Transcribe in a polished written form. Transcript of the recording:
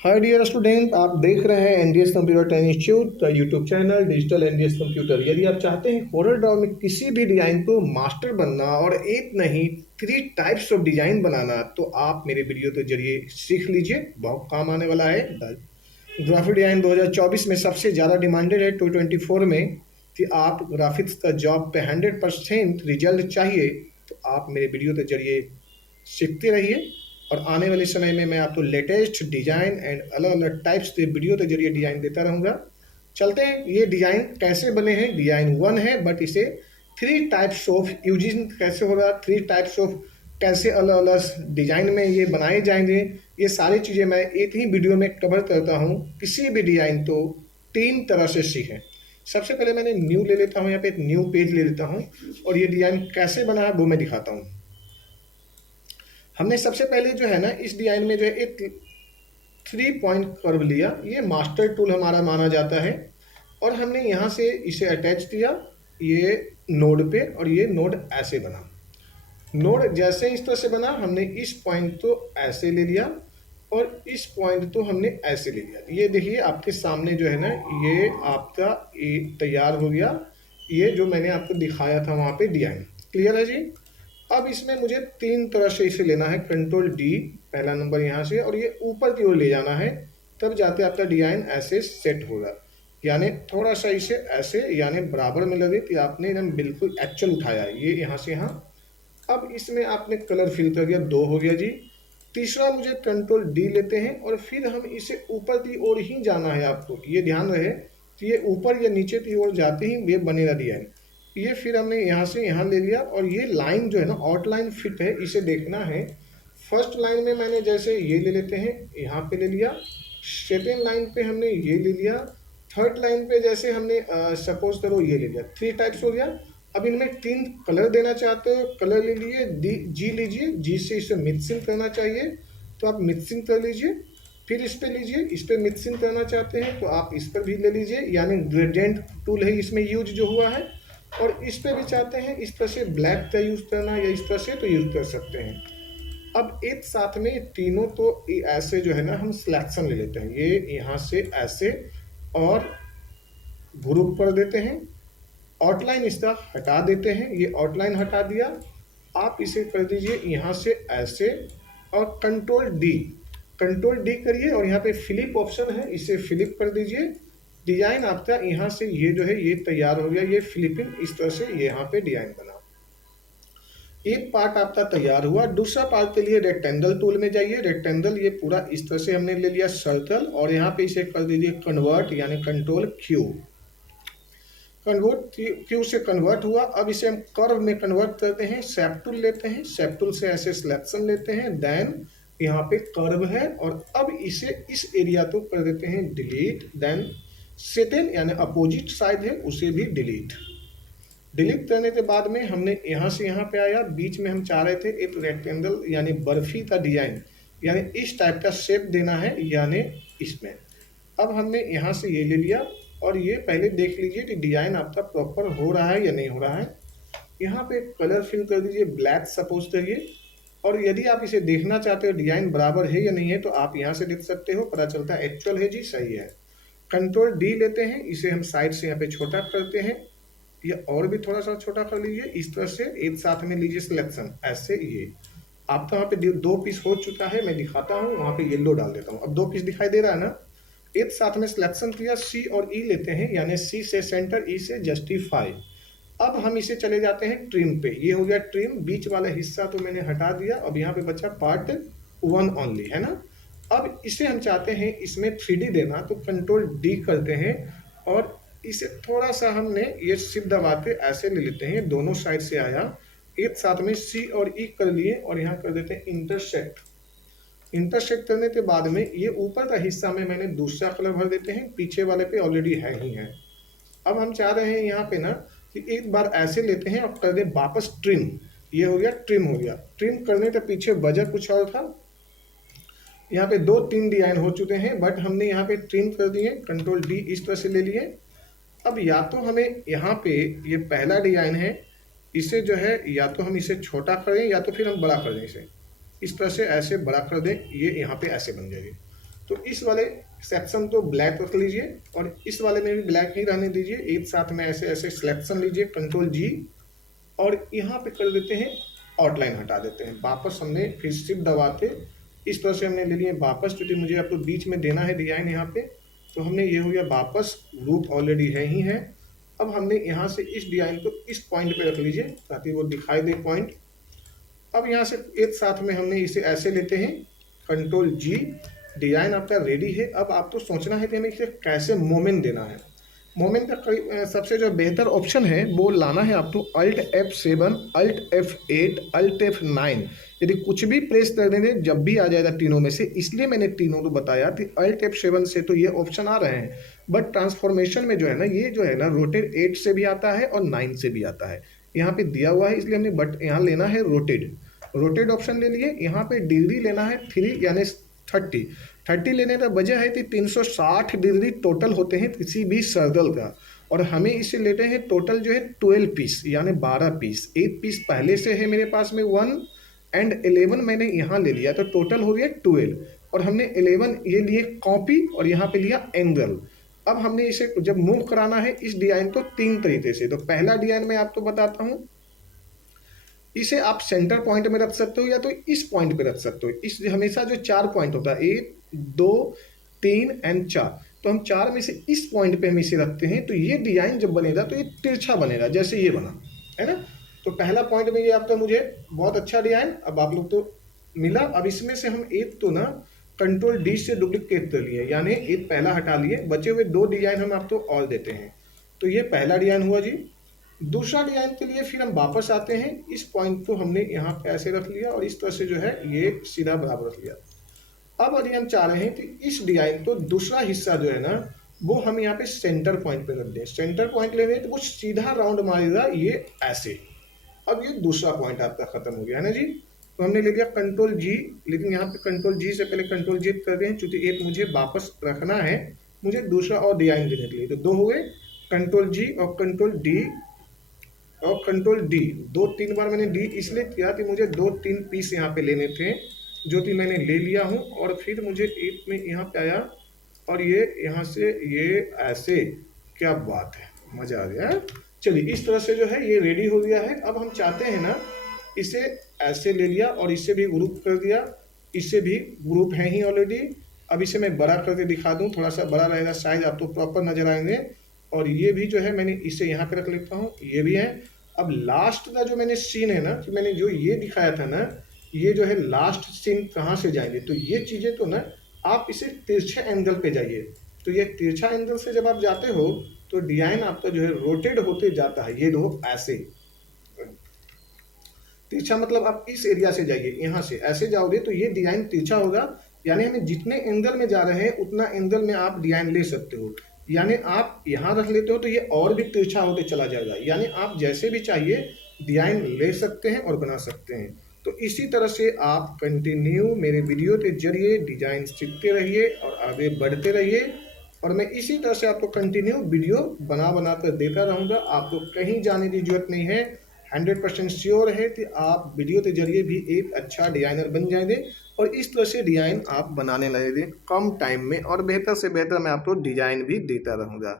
Hi dear student, आप देख रहे हैं एनडीएस कंप्यूटर ट्रेनिंग इंस्टीट्यूट का YouTube channel digital NDS computer. यदि आप चाहते हैं कोरल ड्रॉ में किसी भी डिजाइन को मास्टर बनना और एक नहीं 3 टाइप्स ऑफ डिजाइन बनाना, तो आप मेरे वीडियो के जरिए सीख लीजिए, बहुत काम आने वाला है। ग्राफिक डिजाइन 2024 में सबसे ज़्यादा डिमांडेड है 224 में कि आप ग्राफिक्स का जॉब पे 100% रिजल्ट चाहिए, तो आप मेरे वीडियो के जरिए सीखते रहिए। और आने वाले समय में मैं आपको लेटेस्ट डिजाइन एंड अलग अलग टाइप्स के वीडियो के जरिए डिजाइन देता रहूँगा। चलते हैं, ये डिजाइन कैसे बने हैं। डिजाइन 1 है, बट इसे 3 टाइप्स ऑफ यूजिंग कैसे होगा, 3 टाइप्स ऑफ कैसे अलग अलग डिजाइन में ये बनाए जाएंगे, ये सारी चीज़ें मैं एक ही वीडियो में कवर करता हूँ। किसी भी डिजाइन तो 3 तरह से सीखें। सबसे पहले मैंने न्यू ले लेता हूँ, यहाँ पे एक न्यू पेज ले लेता हूँ और ये डिजाइन कैसे बना है वो मैं दिखाता हूँ। हमने सबसे पहले जो है ना, इस डिजाइन में जो है एक 3 पॉइंट कर्व लिया। ये मास्टर टूल हमारा माना जाता है और हमने यहाँ से इसे अटैच किया ये नोड पे, और ये नोड ऐसे बना। नोड जैसे इस तरह से बना, हमने इस पॉइंट तो ऐसे ले लिया और इस पॉइंट तो हमने ऐसे ले लिया। ये देखिए आपके सामने जो है ना, ये आपका तैयार हो गया। ये जो मैंने आपको दिखाया था वहाँ पे डिजाइन क्लियर है जी। अब इसमें मुझे 3 तरह से इसे लेना है, कंट्रोल डी पहला नंबर यहाँ से, और ये ऊपर की ओर ले जाना है, तब जाते आपका डिजाइन ऐसे सेट होगा। यानी थोड़ा सा इसे ऐसे यानी बराबर में लगे कि आपने एकदम बिल्कुल एक्चुअल उठाया है, ये यहाँ से यहाँ। अब इसमें आपने कलर फिल कर दिया, 2 हो गया जी। तीसरा मुझे कंट्रोल डी लेते हैं और फिर हम इसे ऊपर की ओर ही जाना है। आपको ये ध्यान रहे कि ये ऊपर या नीचे की ओर जाते ही ये बनेगा डिजाइन। ये फिर हमने यहाँ से यहाँ ले लिया और ये लाइन जो है ना, आउटलाइन फिट है, इसे देखना है। फर्स्ट लाइन में मैंने जैसे ये ले लेते हैं, यहाँ पे ले लिया। सेकेंड लाइन पे हमने ये ले लिया। थर्ड लाइन पे जैसे हमने सपोज करो ये ले लिया। 3 टाइप्स हो गया। अब इनमें 3 कलर देना चाहते हो, कलर ले लिए, जी लीजिए, जी से इसे मिक्सिंग करना चाहिए तो आप मिक्सिंग कर लीजिए। फिर इस पे लीजिए, इस पे मिक्सिंग करना चाहते हैं तो आप इस पर भी ले लीजिए, यानी ग्रेडियंट टूल है इसमें यूज जो हुआ है। और इस पे भी चाहते हैं इस तरह से ब्लैक का यूज करना या इस तरह से, तो यूज कर सकते हैं। अब एक साथ में तीनों तो ऐसे जो है ना, हम सिलेक्शन ले लेते हैं, ये यहाँ से ऐसे और ग्रुप कर देते हैं। आउटलाइन इसका हटा देते हैं, ये आउटलाइन हटा दिया। आप इसे कर दीजिए यहाँ से ऐसे और कंट्रोल डी करिए और यहाँ पे फ्लिप ऑप्शन है, इसे फ्लिप कर दीजिए। डिजाइन आपका यहाँ से ये जो है ये तैयार हो गया, ये फ्लिपिंग इस तरह से यहाँ पे डिजाइन बना। एक पार्ट आपका तैयार हुआ। दूसरा पार्ट के लिए रेक्टेंगल टूल में जाइए। रेक्टेंगल ये पूरा इस तरह से हमने ले लिया सर्कल, और यहाँ पे इसे कर दीजिए कन्वर्ट, यानी कंट्रोल क्यू। कन्वर्ट क्यू से कन्वर्ट हुआ। अब इसे हम कर्व में कन्वर्ट करते हैं, शेप टूल लेते हैं, शेप टूल से ऐसे सिलेक्शन लेते हैं, देन यहाँ पे कर्व है और अब इसे इस एरिया को कर देते हैं डिलीट। देन सेकेंड यानी अपोजिट साइड है उसे भी डिलीट करने के बाद में हमने यहाँ से यहाँ पे आया। बीच में हम चाह रहे थे एक रेक्टेंगल यानी बर्फी का डिजाइन, यानी इस टाइप का शेप देना है, यानी इसमें। अब हमने यहाँ से ये ले लिया और ये पहले देख लीजिए कि डिजाइन आपका प्रॉपर हो रहा है या नहीं हो रहा है। यहाँ पे कलर फिल कर दीजिए, ब्लैक सपोज करिए। और यदि आप इसे देखना चाहते हो डिजाइन बराबर है या नहीं है, तो आप यहाँ से देख सकते हो, पता चलता है एक्चुअल है जी, सही है। कंट्रोल डी लेते हैं, इसे हम साइड से यहाँ पे छोटा करते हैं, ये और भी थोड़ा सा छोटा कर लीजिए इस तरह से। एक साथ में लीजिए सिलेक्शन ऐसे। ये आपका वहाँ पे 2 पीस हो चुका है, मैं दिखाता हूँ। वहाँ पे येलो डाल देता हूँ, अब 2 पीस दिखाई दे रहा है ना। एक साथ में सिलेक्शन किया, सी और ई लेते हैं, यानी सी से सेंटर, ई से जस्टिफाई। अब हम इसे चले जाते हैं ट्रिम पे। ये हो गया ट्रिम, बीच वाला हिस्सा तो मैंने हटा दिया। अब यहाँ पे बचा पार्ट 1 ओनली, है ना। अब इसे हम चाहते हैं इसमें 3D देना, तो कंट्रोल डी करते हैं और इसे थोड़ा सा हमने ये शिफ्ट दबा के ऐसे ले लेते हैं, दोनों साइड से आया। एक साथ में सी और ई कर लिए और यहाँ कर देते हैं इंटरसेक्ट। करने के बाद में ये ऊपर का हिस्सा में मैंने दूसरा कलर भर देते हैं, पीछे वाले पे ऑलरेडी है ही है। अब हम चाह रहे हैं यहाँ पे ना कि एक बार ऐसे लेते हैं और कर दे वापस ट्रिम। ये हो गया ट्रिम, हो गया। ट्रिम करने के पीछे वजह कुछ और था। यहाँ पे 2-3 डिजाइन हो चुके हैं, बट हमने यहाँ पे ट्रिम कर दिए, कंट्रोल डी इस तरह से ले लिए। अब या तो हमें यहाँ पे ये पहला डिजाइन है, इसे जो है या तो हम इसे छोटा कर दें या तो फिर हम बड़ा कर दें इसे। इस तरह से ऐसे बड़ा कर दें, ये यहाँ पे ऐसे बन जाएगी। तो इस वाले सेक्शन तो ब्लैक रख लीजिए और इस वाले में भी ब्लैक ही रहने दीजिए। एक साथ में ऐसे ऐसे सिलेक्शन लीजिए, कंट्रोल जी, और यहाँ पे कर देते हैं आउटलाइन हटा देते हैं। वापस हमने फिर शिफ्ट दबा के इस तरह से हमने ले लिए वापस, क्योंकि मुझे आपको बीच में देना है डिजाइन यहाँ पे। तो हमने ये हो गया वापस, ग्रुप ऑलरेडी है ही है। अब हमने यहाँ से इस डिजाइन को इस पॉइंट पे रख लीजिए ताकि वो दिखाई दे पॉइंट। अब यहाँ से एक साथ में हमने इसे ऐसे लेते हैं, कंट्रोल जी, डिजाइन आपका रेडी है। अब आपको सोचना है कि हमें इसे कैसे मोमेंट देना है। मोमेंट का सबसे जो बेहतर ऑप्शन है वो लाना है आपको alt F7, alt F8, alt F9। यदि कुछ भी प्रेस कर देंगे जब भी आ जाएगा तीनों में से, इसलिए मैंने तीनों को बताया कि अल्ट F7 से तो ये ऑप्शन आ रहे हैं, बट ट्रांसफॉर्मेशन में जो है ना, ये जो है ना रोटेट 8 से भी आता है और 9 से भी आता है। यहाँ पे दिया हुआ है इसलिए हमने बट यहाँ लेना है रोटेट। रोटेट ऑप्शन ले लिए, यहाँ पे डिग्री लेना है 3 यानी 30 लेने का वजह है कि 360 डिग्री टोटल होते हैं किसी भी सर्कल का, और हमें इसे लेते हैं टोटल जो है 12 पीस यानी 12 पीस। 8 पीस पहले से है मेरे पास में 1 एंड 11 मैंने यहाँ ले लिया, तो टोटल हो गया 12, और हमने 11 ये लिए कॉपी और यहाँ पे लिया एंगल। अब हमने इसे जब मूव कराना है इस डिजाइन को 3 तरीके से। तो पहला डिजाइन मैं आपको बताता हूँ, इसे आप सेंटर पॉइंट में रख सकते हो या तो इस पॉइंट पे रख सकते हो। इस हमेशा जो 4 पॉइंट होता है 1 2 3 एंड 4, तो हम 4 में से इस पॉइंट पे हम इसे रखते हैं। तो ये डिजाइन जब बनेगा तो ये तिरछा बनेगा, जैसे ये बना है ना। तो पहला पॉइंट में ये आपका मुझे बहुत अच्छा डिजाइन अब आप लोग तो मिला। अब इसमें से हम एक तो ना कंट्रोल डी से डुप्लीकेट कर लिए, यानी एक पहला हटा लिए, बचे हुए 2 डिजाइन हम आपको और देते हैं। तो ये पहला डिजाइन हुआ जी। दूसरा डिजाइन के लिए फिर हम वापस आते हैं, इस पॉइंट को हमने यहाँ पे ऐसे रख लिया और इस तरह से जो है ये सीधा बराबर रख लिया। अब यदि हम चाह रहे हैं कि इस डिजाइन को दूसरा हिस्सा जो है ना वो हम यहाँ पे सेंटर पॉइंट पे रख दें। सेंटर पॉइंट ले रहे हैं तो वो सीधा राउंड मारेगा ये ऐसे। अब ये दूसरा पॉइंट आपका खत्म हो गया है ना जी। तो हमने ले लिया कंट्रोल जी, लेकिन यहाँ पे कंट्रोल जी से पहले कंट्रोल जी कर दें, चूंकि एक मुझे वापस रखना है, मुझे दूसरा और डिजाइन देने के लिए। तो 2 हुए, कंट्रोल जी और कंट्रोल डी और कंट्रोल डी। 2-3 बार मैंने डी इसलिए किया कि मुझे 2-3 पीस यहाँ पे लेने थे, जो कि मैंने ले लिया हूँ। और फिर मुझे एक में यहाँ पे आया और ये यहाँ से ये ऐसे, क्या बात है, मजा आ गया। चलिए इस तरह से जो है ये रेडी हो गया है। अब हम चाहते हैं ना इसे ऐसे ले लिया और इससे भी ग्रुप कर दिया, इससे भी ग्रुप है ही ऑलरेडी। अब इसे मैं बड़ा करके दिखा दूं, थोड़ा सा बड़ा रहेगा, साइज आपको प्रॉपर नजर आएंगे। और ये भी जो है मैंने इसे यहाँ पे रख लेता हूँ, ये भी है। अब लास्ट का जो मैंने सीन है ना, कि मैंने जो ये दिखाया था ना, ये जो है लास्ट सीन कहाँ से जाएंगे, तो ये चीजें तो ना आप इसे तिरछे एंगल पे जाइए। तो ये तिरछा एंगल से जब आप जाते हो तो डिजाइन आपका जो है रोटेट होते जाता है। ये दो ऐसे तिरछा, मतलब आप इस एरिया से जाइए, यहाँ से ऐसे जाओगे तो ये डिजाइन तिरछा होगा। यानी हमें जितने एंगल में जा रहे हैं उतना एंगल में आप डिजाइन ले सकते हो। यानी आप यहाँ रख लेते हो तो ये और भी तिरछा होते चला जाएगा। यानी आप जैसे भी चाहिए डिजाइन ले सकते हैं और बना सकते हैं। तो इसी तरह से आप कंटिन्यू मेरे वीडियो के जरिए डिजाइन सीखते रहिए और आगे बढ़ते रहिए, और मैं इसी तरह से आपको कंटिन्यू वीडियो बना कर देता रहूँगा। आपको कहीं जाने की जरूरत नहीं है। 100% श्योर है कि आप वीडियो के जरिए भी एक अच्छा डिजाइनर बन जाएंगे और इस तरह से डिजाइन आप बनाने लगेंगे कम टाइम में, और बेहतर से बेहतर मैं आपको डिजाइन भी देता रहूँगा।